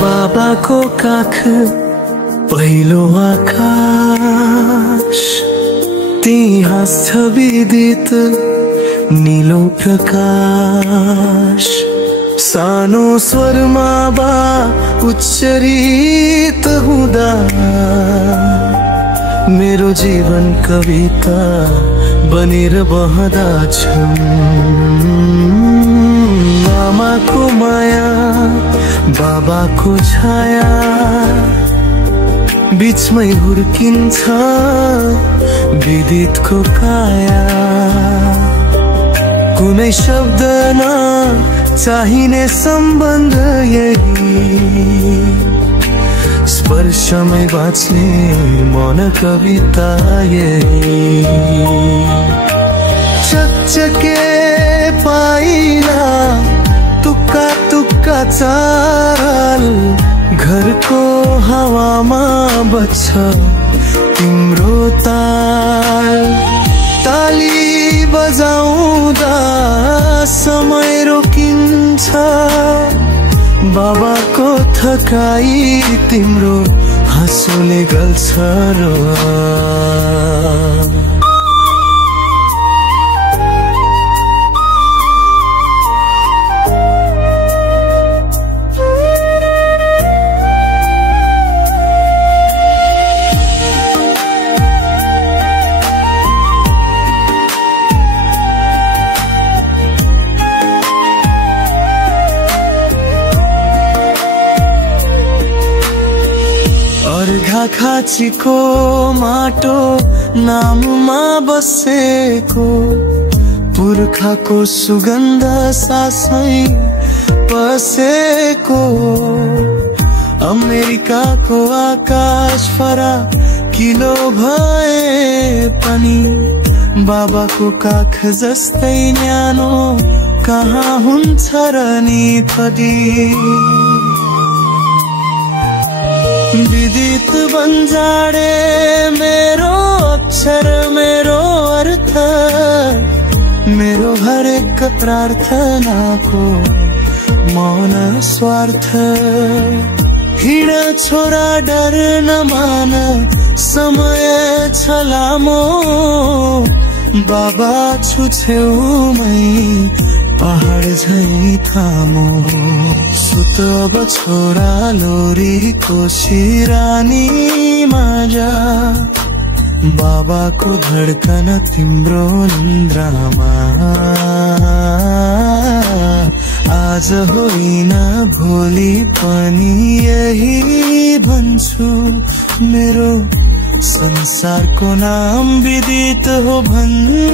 बाबाको काख पहिलो आकाश त्यही हाँस्छ विदित नीलो प्रकाश सानो स्वरमा बा उच्चरित हुँदा मेरो जीवन कविता बनेर बहदा छ आमाको माया बाबाको छाया बीचमै हुर्किन्छ विदितको काया कुनै शब्द न चाहिने सम्बन्ध यही स्पर्शमै बाँच्ने मन कविता यही चकचके पाइला तुक्का तुक्का चाल घरको हावामा बज्छ तिम्रो ताल ताली बजाउँदा समय रोकिन्छ बाबाको थकाई तिम्रो हाँसोले गल्छ र खाँचीको माटो नाममा बसेको पुर्खाको सुगन्ध सासै पसेको अमेरिकाको आकाश फराकिलो भए पनि बाबाको काख जस्तै न्यानो कहाँ हुन्छ र नि कति विदित बन्जाडे मेरो अक्षर मेरो अर्थ मेरो हरेक प्रार्थनाको मौन स्वार्थ हिँड छोरा डर नमान समय छ लामो बाबा छु छेउमै पहाड झै थामो सुत अब छोरा लोरीको सिरानी माझा बाबाको धड्कन तिम्रो निन्द्रामा आज होइन भोलि पनि यही भन्छु मेरो संसारको नाम विदित हो भन्छु।